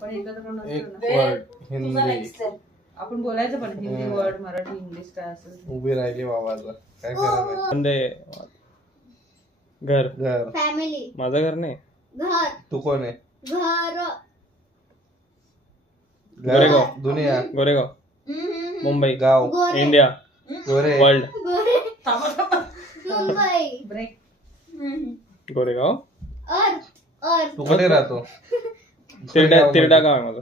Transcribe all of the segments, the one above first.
आपण एकत्र हिंदी आपण बोलायचं पण हिंदी वर्ड मराठी इंग्लिश काय असेल. उभी राहिली बाबाला काय करायचं. घर घर फॅमिली. माझं घर नाही. घर. तू कोण आहे. घर. गोरेगाव. दुनिया. गोरेगाव. मुंबई. गाव. इंडिया. गोरे. वर्ल्ड. मुंबई. ब्रेक. गोरेगाव. अर्थ. तू कुठे राहतो. तिरडा गाव आहे माझं.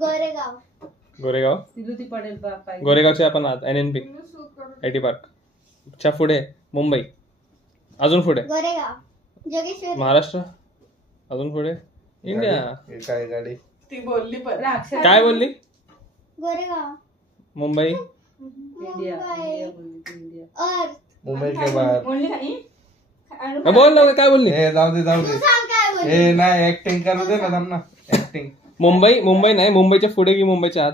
गोरेगाव. गोरेगाव. तिरुपती पडेल गोरेगावच्या आपण आत NNP IT पार्क च्या पुढे मुंबई. अजून पुढे गोरेगाव. जोगेश्वरी. महाराष्ट्र. अजून पुढे इंडिया. काय गाडी ती बोलली पण काय बोलली. गोरेगाव. मुंबई. इंडिया. अर्थ. मुंबई के बाहेर. बोल ना काय बोलली. जाऊ दे सांग काय बोलली. हे नाही ऍक्टिंग करू दे ना त्यांना. ऍक्टिंग. मुंबई नाही मुंबईच्या पुढे की मुंबईच्या आत.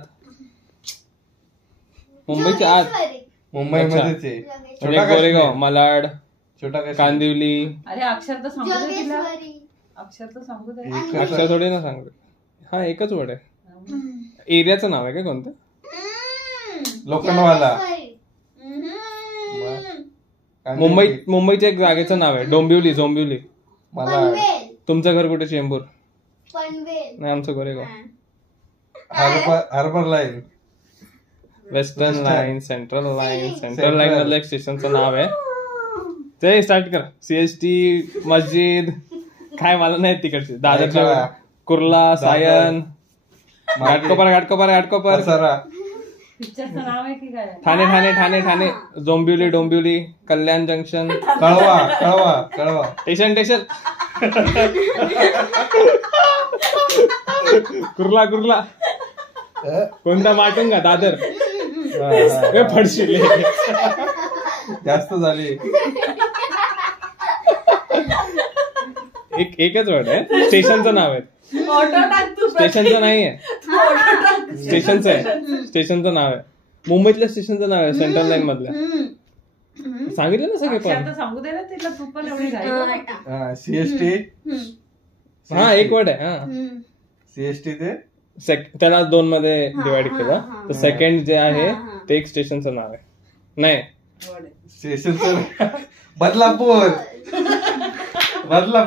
मुंबईच्या आत. मुंबई मध्येच आहे. म्हणजे गोरेगाव मालाड छोटा कांदिवली. अरे अक्षर तर सांगू दे तिला. जोगेश्वरी. अक्षर तर सांगू दे. अक्षर थोडी ना सांग. हा एकच वर्ड आहे. एरियाचं नाव आहे का कोणतं. लोखंडवाला. मुंबईच्या एक जागेचं नाव आहे डोंबिवली. झोंबिवली. मला तुमचं घर कुठे. चेंबूर. पनवेल. नाही आमचं Goregaon. Harbour line. Western line. Central line. Central line मधलं एक स्टेशनचं नाव आहे ते स्टार्ट कर. CST मस्जिद काय मला नाही तिकडचे. दादर कुर्ला सायन घाटकोपर पिक्चरचं नाव आहे की काय. ठाणे डोंबिवली कल्याण जंक्शन. कळवा स्टेशन कुर्ला कोणता माटुंगा. दादर. पडशील जास्त झाली. एकच वर्ड आहे. स्टेशनचं नाव आहे. स्टेशनचं नाही आहे. स्टेशनचं आहे. स्टेशनचं नाव आहे. मुंबईतल्या स्टेशनचं नाव आहे. सेंट्रल लाईन मधल्या. सांगितलं ना सगळे पण. सांगू दे ना तिला. तू पण एवढी घाई. CST. हा एक वर्ड आहे. हा CST ते त्याला 2 मध्ये डिवाइड केलं तर सेकंड जे आहे ते एक स्टेशनचं नाव आहे. नाही स्टेशनचं बदलापूर. आला